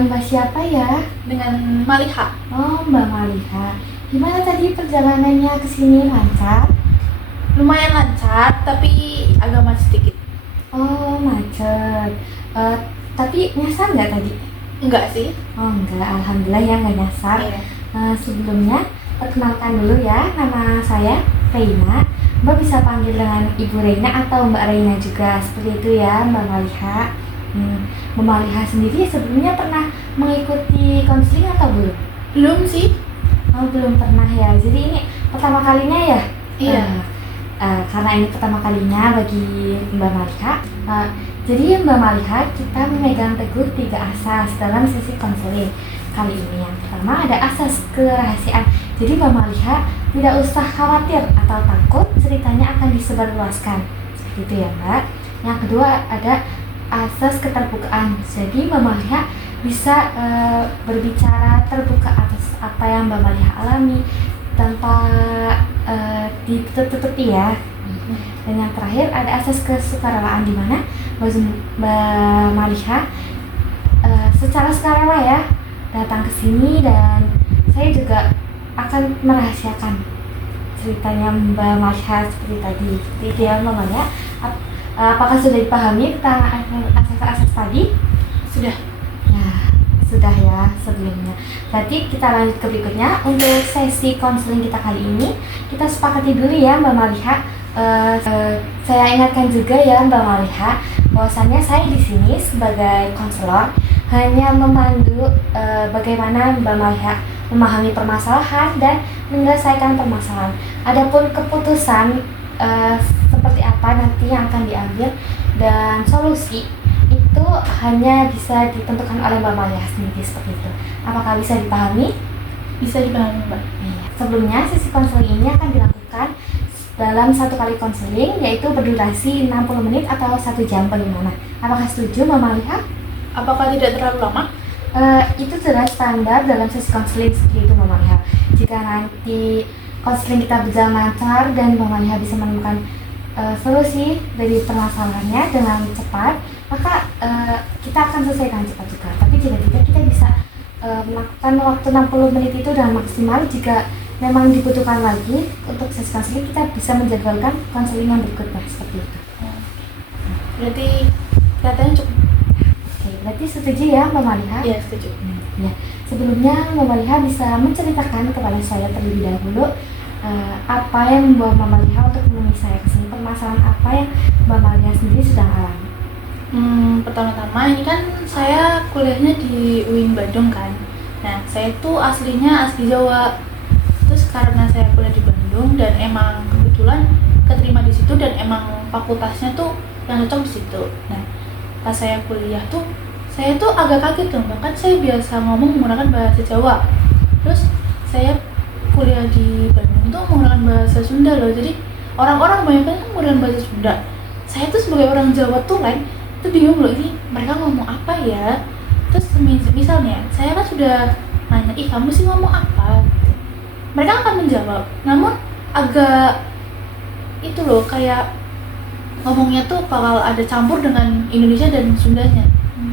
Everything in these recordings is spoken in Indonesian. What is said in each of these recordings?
dengan Mbak siapa ya? Dengan Maliha. Oh, Mbak Maliha. Gimana tadi perjalanannya ke sini, lancar? Lumayan lancar, tapi agak macet sedikit. Oh, macet. Eh, tapi nyasar nggak tadi? Enggak sih. Oh, enggak. Alhamdulillah ya nggak nyasar. Iya. Sebelumnya, perkenalkan dulu ya, nama saya Reina. Mbak bisa panggil dengan Ibu Reina atau Mbak Reina juga, seperti itu ya, Mbak Maliha. Mbak Maliha sendiri sebelumnya pernah mengikuti konseling atau belum? Belum sih. Oh, belum pernah ya. Jadi ini pertama kalinya ya? Iya. Karena ini pertama kalinya bagi Mbak Maliha. Jadi Mbak Maliha, kita memegang teguh 3 asas dalam sesi konseling kali ini. Yang pertama ada asas kerahasiaan. Jadi Mbak Maliha tidak usah khawatir atau takut ceritanya akan disebarluaskan. Seperti itu ya Mbak. Yang kedua ada asas keterbukaan. Jadi Mbak Maliha bisa berbicara terbuka atas apa yang Mbak Maliha alami tanpa ditutup-tutupi ya. Dan yang terakhir ada asas kesukarelaan, di mana Mbak Maliha secara sukarela ya datang ke sini, dan saya juga akan merahasiakan ceritanya Mbak Maliha seperti tadi. Seperti itu ya Mbak Maliha. Apakah sudah dipahami tentang asas-asas tadi? Sudah. Ya, sudah ya sebelumnya. Berarti kita lanjut ke berikutnya. Untuk sesi konseling kita kali ini, kita sepakati dulu ya Mbak Maliha. Saya ingatkan juga ya Mbak Maliha, bahwasannya saya di sini sebagai konselor hanya memandu bagaimana Mbak Maliha memahami permasalahan dan menyelesaikan permasalahan. Adapun keputusan seperti apa nanti yang akan diambil dan solusi itu hanya bisa ditentukan oleh Mbak Maliha sendiri, seperti itu. Apakah bisa dipahami? Bisa dipahami, Mbak. Iya. Sebelumnya sesi konseling ini akan dilakukan dalam 1 kali konseling, yaitu berdurasi 60 menit atau 1 jam bagaimana? Apakah setuju Mbak Maliha? Apakah tidak terlalu lama? Itu sudah standar dalam sesi konseling seperti itu Mbak Maliha. Jika nanti konseling kita berjalan lancar dan Mbak Maliha bisa menemukan solusi dari permasalahannya dengan cepat, maka kita akan selesaikan cepat juga. Tapi jika tidak, kita bisa melakukan waktu 60 menit itu dengan maksimal. Jika memang dibutuhkan lagi untuk sesi konseling, kita bisa menjadwalkan konseling yang berikutnya, seperti itu. Berarti kelihatannya cukup. Oke, berarti setuju ya Mbak Maliha? Iya, setuju. Ya. Sebelumnya Mbak Maliha bisa menceritakan kepada saya terlebih dahulu apa yang membawa Mbak Maliha untuk menemui saya kesini, permasalahan apa yang Mbak Maliha sendiri sedang alami? Pertama-tama ini kan saya kuliahnya di UIN Bandung kan. Nah, saya tuh aslinya asli Jawa. Terus karena saya kuliah di Bandung dan emang kebetulan keterima di situ dan emang fakultasnya tuh yang cocok di situ. Nah, pas saya kuliah tuh saya tuh agak kaget dong, bahkan saya biasa ngomong menggunakan bahasa Jawa. Terus saya kuliah di Bandung tuh menggunakan bahasa Sunda loh. Jadi orang-orang banyak kan menggunakan bahasa Sunda. Saya tuh sebagai orang Jawa tuh kan tuh bingung loh, ini mereka ngomong apa ya. Terus misalnya saya kan sudah nanya, ih kamu sih ngomong apa? Mereka akan menjawab, namun agak itu loh, kayak ngomongnya tuh bakal ada campur dengan Indonesia dan Sundanya.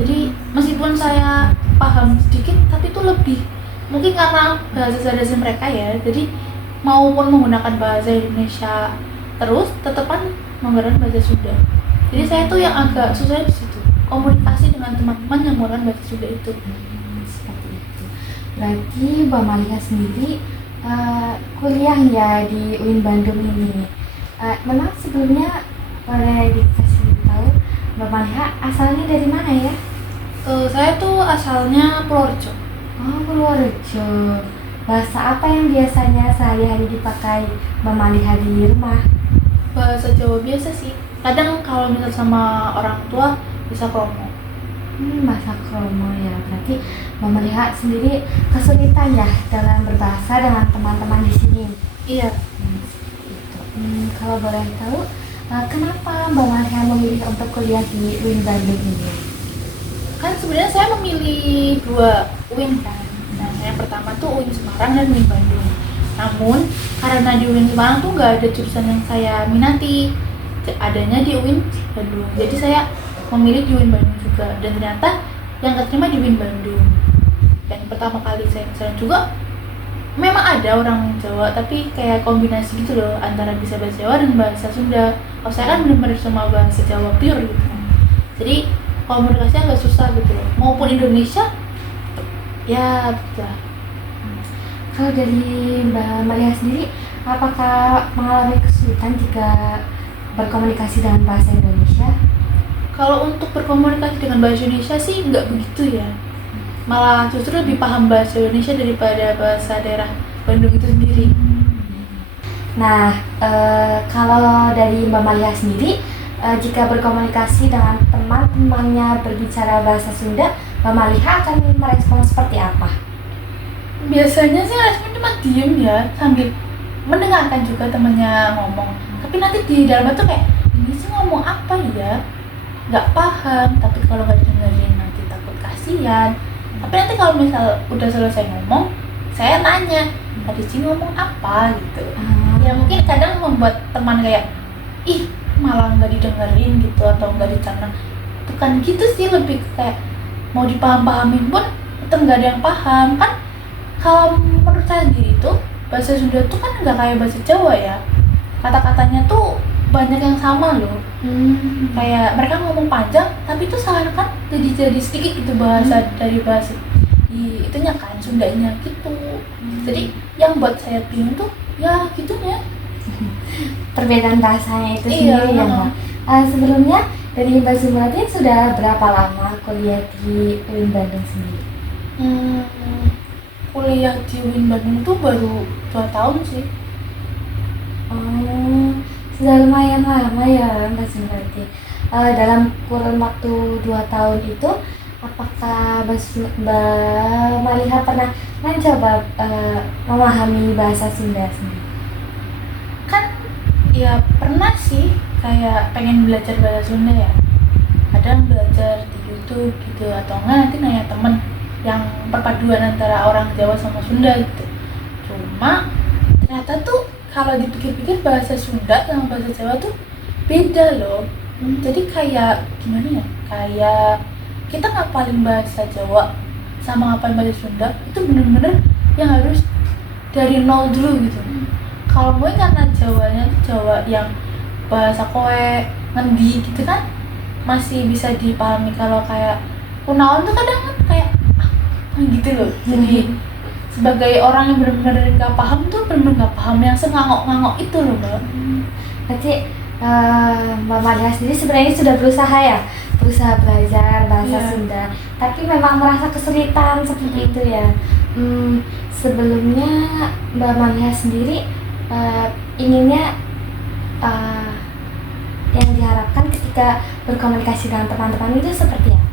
Jadi meskipun saya paham sedikit, tapi itu lebih mungkin karena bahasa sehari mereka ya. Jadi maupun menggunakan bahasa Indonesia terus, tetepan menggunakan bahasa Sunda. Jadi saya tuh yang agak susah di situ, komunikasi dengan teman-teman yang menggunakan bahasa Sunda itu. Seperti itu. Berarti Mbak Maliha sendiri kuliah ya di UIN Bandung ini. Memang sebelumnya boleh dikasih tahu Mbak Maliha asalnya dari mana ya? Saya tuh asalnya Purworejo. Oh, Purworejo. Bahasa apa yang biasanya sehari-hari dipakai Mbak Maliha di rumah? Bahasa Jawa biasa sih. Kadang kalau misal sama orang tua bisa kromo. Bahasa kromo ya. Berarti Mbak Maliha sendiri kesulitan ya dalam berbahasa dengan teman-teman di sini. Iya. Gitu. Kalau boleh tahu, kenapa Mbak Maliha memilih untuk kuliah di UIN Bandung ini? Kan sebenarnya saya memilih 2 UIN kan. Nah, yang pertama tuh UIN Semarang dan UIN Bandung. Namun karena di UIN Semarang tuh nggak ada jurusan yang saya minati, adanya di UIN Bandung. Jadi saya memilih di UIN Bandung juga, dan ternyata yang keterima di UIN Bandung. Dan pertama kali saya kesana juga memang ada orang Jawa, tapi kayak kombinasi gitu loh, antara bisa bahasa Jawa dan bahasa Sunda. Kalau saya kan benar-benar cuma bahasa Jawa pure gitu. Jadi komunikasinya agak susah gitu loh. Maupun Indonesia, ya gitu. Kalau dari Mbak Maria sendiri, apakah mengalami kesulitan jika berkomunikasi dengan bahasa Indonesia? Kalau untuk berkomunikasi dengan bahasa Indonesia sih nggak begitu ya. Malah justru lebih paham bahasa Indonesia daripada bahasa daerah Bandung itu sendiri. Nah, kalau dari Mbak Maria sendiri, jika berkomunikasi dengan teman-temannya berbicara bahasa Sunda, Mbak Maria akan merespon seperti apa? Biasanya sih respon cuma diem ya, sambil mendengarkan juga temennya ngomong. Tapi nanti di dalamnya tuh kayak, ini sih ngomong apa ya? Nggak paham. Tapi kalau nggak dengerin nanti takut kasihan. Tapi nanti kalau misal udah selesai ngomong, saya nanya, tadi sih ngomong apa gitu. Ya mungkin kadang membuat teman kayak, ih malah nggak didengerin gitu atau nggak dicerna. Bukan gitu sih, lebih kayak mau dipaham-pahamin pun tetap nggak ada yang paham kan. Kalau menurut saya sendiri tuh bahasa Sunda tuh kan nggak kayak bahasa Jawa ya, kata-katanya tuh banyak yang sama loh. Kayak mereka ngomong panjang tapi itu seakan-akan jadi sedikit gitu bahasa dari bahasa itunya kan Sundanya gitu. Jadi yang buat saya bingung tuh ya gitunya, Perbedaan bahasanya itu sendiri ya Mbak. Sebelumnya dari Mbak Zumrati sudah berapa lama kuliah di UIN Bandung sendiri? Kuliah di UIN Bandung tuh baru 2 tahun sih. Oh, sudah lumayan lama ya Mbak Zumrati. Dalam kurun waktu 2 tahun itu, apakah Mbak Maria pernah mencoba memahami bahasa Sunda sendiri? Kan ya pernah sih kayak pengen belajar bahasa Sunda ya, kadang belajar di YouTube gitu atau enggak nanti nanya temen yang perpaduan antara orang Jawa sama Sunda gitu. Cuma ternyata tuh kalau dipikir-pikir bahasa Sunda sama bahasa Jawa tuh beda loh. Jadi kayak gimana ya, kayak kita ngapalin bahasa Jawa sama ngapalin bahasa Sunda itu bener-bener yang harus dari nol dulu gitu. Kalau gue karena Jawanya tuh Jawa yang bahasa kowe, ngendi gitu kan masih bisa dipahami. Kalau kayak kunaon tuh kadang kan kayak gitu loh. Jadi sebagai orang yang benar-benar nggak paham tuh benar-benar nggak paham yang sengangok-ngangok itu loh Mbak. Berarti Mbak Maria sendiri sebenarnya sudah berusaha belajar bahasa Sunda, tapi memang merasa kesulitan seperti itu ya. Sebelumnya Mbak Maria sendiri inginnya yang diharapkan ketika berkomunikasi dengan teman-teman itu seperti apa?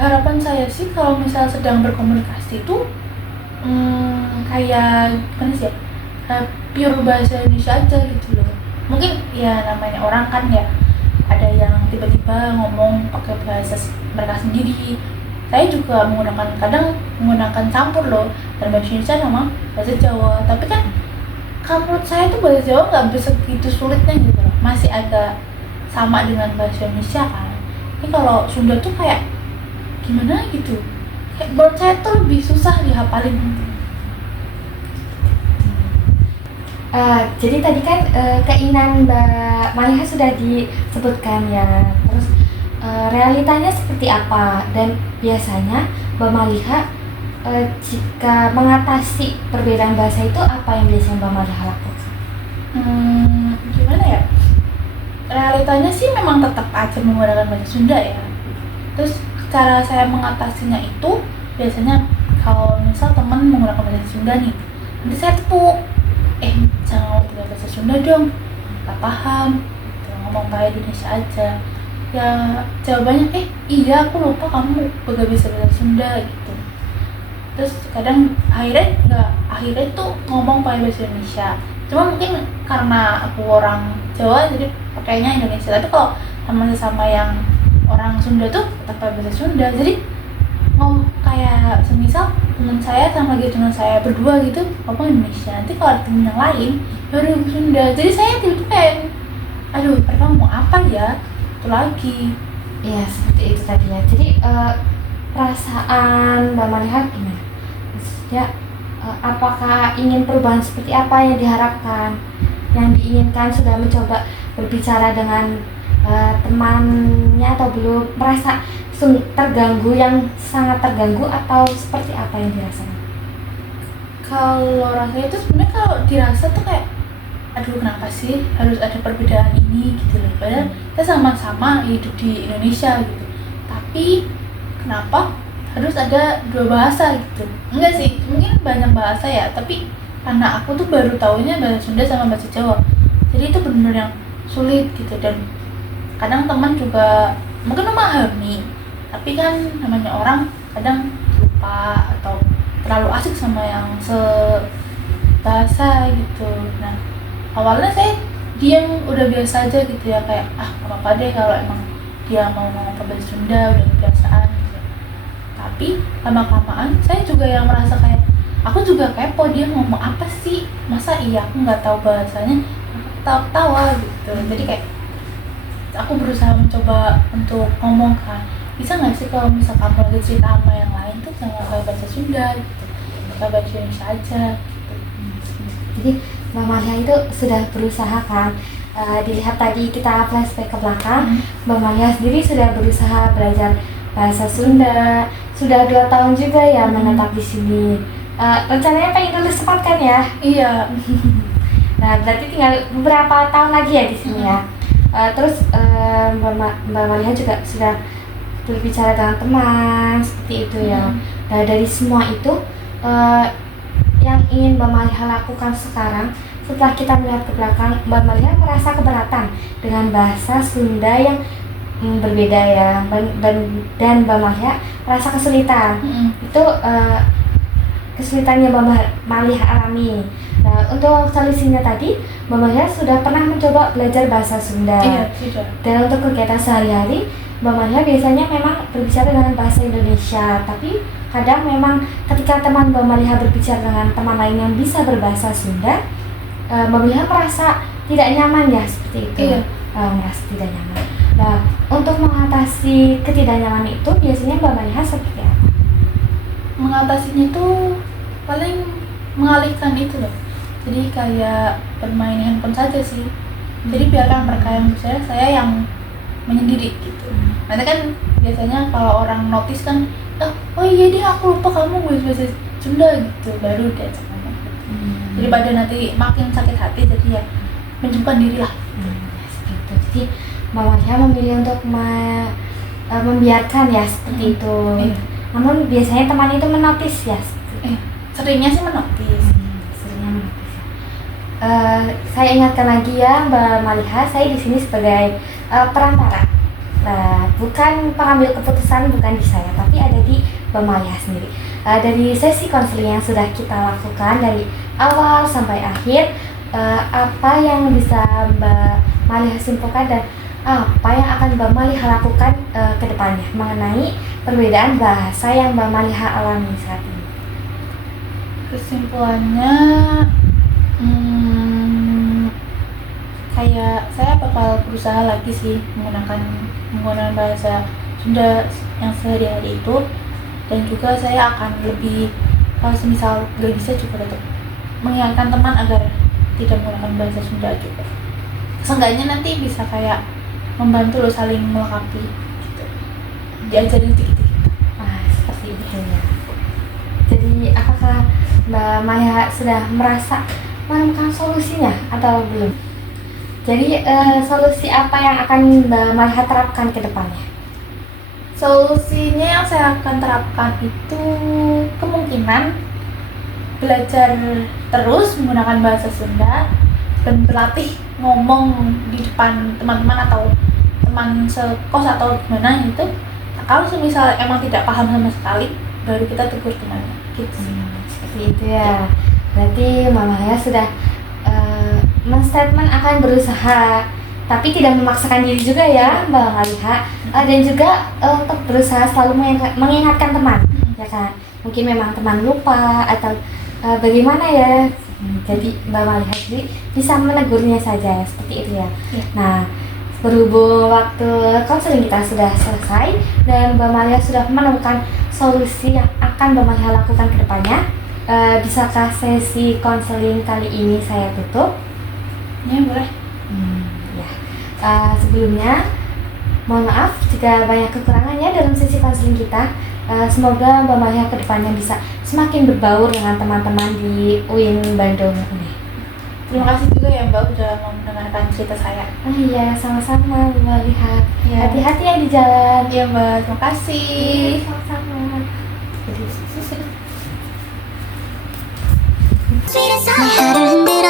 Harapan saya sih kalau misal sedang berkomunikasi itu kayak gimana sih ya, kayak pure bahasa Indonesia aja gitu loh. Mungkin ya namanya orang kan ya, ada yang tiba-tiba ngomong pakai bahasa mereka sendiri. Saya juga kadang menggunakan campur loh, dan bahasa Indonesia sama bahasa Jawa. Tapi kan kalau menurut saya tuh bahasa Jawa nggak bisa begitu sulitnya gitu loh, masih agak sama dengan bahasa Indonesia kan. Ini kalau Sunda tuh kayak gimana gitu, kayak menurut saya tuh lebih susah dihafalin. Jadi tadi kan keinginan Mbak Maria sudah disebutkan ya, terus realitanya seperti apa, dan biasanya Mbak Maria jika mengatasi perbedaan bahasa itu apa yang biasanya Mbak Maria lakukan? Gimana ya, realitanya sih memang tetap aja menggunakan bahasa Sunda ya. Terus cara saya mengatasinya itu biasanya kalau misal teman menggunakan bahasa Sunda nih, nanti saya tepuk, jangan ngomong bahasa Sunda dong, gak paham gitu, ngomong bahasa Indonesia aja. Ya jawabannya iya aku lupa kamu gak bisa bahasa Sunda gitu. Terus kadang akhirnya tuh ngomong pakai bahasa Indonesia. Cuma mungkin karena aku orang Jawa jadi pakainya Indonesia. Tapi kalau sama sesama yang orang Sunda tuh tetap pakai bahasa Sunda. Jadi kayak semisal teman saya sama teman saya berdua gitu ngomong Indonesia. Nanti kalau ada temen yang lain baru Sunda. Jadi saya tiba-tiba kayak mereka ngomong apa ya? Itu lagi. Iya seperti itu tadi ya. Jadi perasaan Mbak Maliha gimana? Maksudnya apakah ingin perubahan seperti apa yang diharapkan, yang diinginkan, sudah mencoba berbicara dengan temannya atau belum, merasa terganggu, yang sangat terganggu, atau seperti apa yang dirasakan? Kalau rasanya itu sebenarnya kalau dirasa tuh kayak aduh kenapa sih harus ada perbedaan ini gitu loh, padahal kita sama-sama hidup di Indonesia gitu, tapi kenapa harus ada dua bahasa gitu. Enggak sih, mungkin banyak bahasa ya, tapi karena aku tuh baru taunya bahasa Sunda sama bahasa Jawa, jadi itu benar-benar yang sulit gitu. Dan kadang teman juga mungkin memahami, tapi kan namanya orang kadang lupa atau terlalu asik sama yang sebahasa gitu. Nah awalnya saya diam, udah biasa aja gitu ya, kayak gak apa-apa deh kalau emang dia mau ngomong ke bahasa Sunda, udah kebiasaan gitu. Tapi lama-kelamaan saya juga yang merasa kayak aku juga kepo, dia ngomong apa sih, masa iya aku nggak tahu bahasanya, aku ketawa gitu. Jadi kayak aku berusaha mencoba untuk ngomong kan, bisa nggak sih kalau misal kamu lagi cerita sama yang lain tuh jangan pakai bahasa Sunda gitu, pakai bahasa Indonesia aja gitu. Jadi Mbak Malia itu sudah berusaha kan, dilihat tadi kita flashback ke belakang, Mbak Malia sendiri sudah berusaha belajar bahasa Sunda, sudah 2 tahun juga ya menetap di sini. Rencananya pengen lulus cepat kan ya? Iya. Nah berarti tinggal beberapa tahun lagi ya di sini ya. Terus Mbak Malia juga sudah berbicara dengan teman seperti itu ya. Nah dari semua itu yang ingin Mbak Maliha lakukan sekarang, setelah kita melihat ke belakang, Mbak Maliha merasa keberatan dengan bahasa Sunda yang berbeda ya, dan Mbak Maliha merasa kesulitan. Itu kesulitan yang Mbak Maliha alami. Nah untuk solusinya tadi, Mbak Maliha sudah pernah mencoba belajar bahasa Sunda. Iya, sudah. Dan untuk kegiatan sehari-hari, Mbak Maliha biasanya memang berbicara dengan bahasa Indonesia, tapi kadang memang ketika teman Mbak Maliha berbicara dengan teman lain yang bisa berbahasa Sunda, Mbak Maliha merasa tidak nyaman ya, seperti itu. Iya. Merasa tidak nyaman. Nah, untuk mengatasi ketidaknyamanan itu biasanya Mbak Maliha seperti apa? Mengatasinya tuh paling mengalihkan itu loh. Jadi kayak bermain handphone saja sih. Jadi biarkan mereka yang bicara, saya yang menyendiri gitu. Nanti kan biasanya kalau orang notice kan, oh iya deh aku lupa kamu bahasa Sunda gitu, baru diajak ngomong. Daripada nanti makin sakit hati, jadi ya menjauhkan diri lah. Seperti itu. Jadi Mbak Maliha memilih untuk membiarkan ya seperti itu. Iya. Namun biasanya teman itu menotis ya. Seringnya sih menotis. Seringnya menotis ya. Saya ingatkan lagi ya Mbak Maliha, saya di sini sebagai perantara. Bukan pengambil keputusan, bukan di saya, tapi ada di Mbak Maliha sendiri. Dari sesi konseling yang sudah kita lakukan dari awal sampai akhir, apa yang bisa Mbak Maliha simpulkan dan apa yang akan Mbak Maliha lakukan ke depannya mengenai perbedaan bahasa yang Mbak Maliha alami saat ini? Kesimpulannya kayak saya bakal berusaha lagi sih menggunakan bahasa Sunda yang sehari-hari itu, dan juga saya akan lebih, kalau semisal gak bisa juga tetap mengingatkan teman agar tidak menggunakan bahasa Sunda juga. Seenggaknya nanti bisa kayak membantu loh, saling melengkapi gitu, diajarin dikit-dikit. Seperti itu ya. Jadi apakah Mbak Maliha sudah merasa menemukan solusinya atau belum? Jadi solusi apa yang akan Mbak Maliha terapkan ke depannya? Solusinya yang saya akan terapkan itu kemungkinan belajar terus menggunakan bahasa Sunda dan berlatih ngomong di depan teman-teman atau teman sekos atau gimana gitu. Nah, kalau semisal emang tidak paham sama sekali, baru kita tegur temannya gitu. Seperti itu ya. Berarti Mbak Maliha sudah men-statement akan berusaha, tapi tidak memaksakan diri juga ya Mbak Maliha, dan juga untuk berusaha selalu mengingatkan teman, ya kan? Mungkin memang teman lupa atau bagaimana ya, jadi Mbak Maliha sendiri bisa menegurnya saja, seperti itu ya. Nah berhubung waktu konseling kita sudah selesai dan Mbak Maria sudah menemukan solusi yang akan Mbak Maria lakukan ke depannya, bisakah sesi konseling kali ini saya tutup? Ya, boleh. Ya. Sebelumnya, mohon maaf jika banyak kekurangannya dalam sesi konseling kita. Semoga Mbak Maria ke depannya bisa semakin berbaur dengan teman-teman di UIN Bandung ini. Terima kasih juga ya Mbak udah mau mendengarkan cerita saya. Iya, sama-sama Mbak Lihat. Ya. Hati-hati ya di jalan. Iya Mbak, terima kasih. Sama-sama. Jadi, 내 하루 흔들어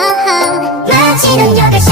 마치는 여덟 시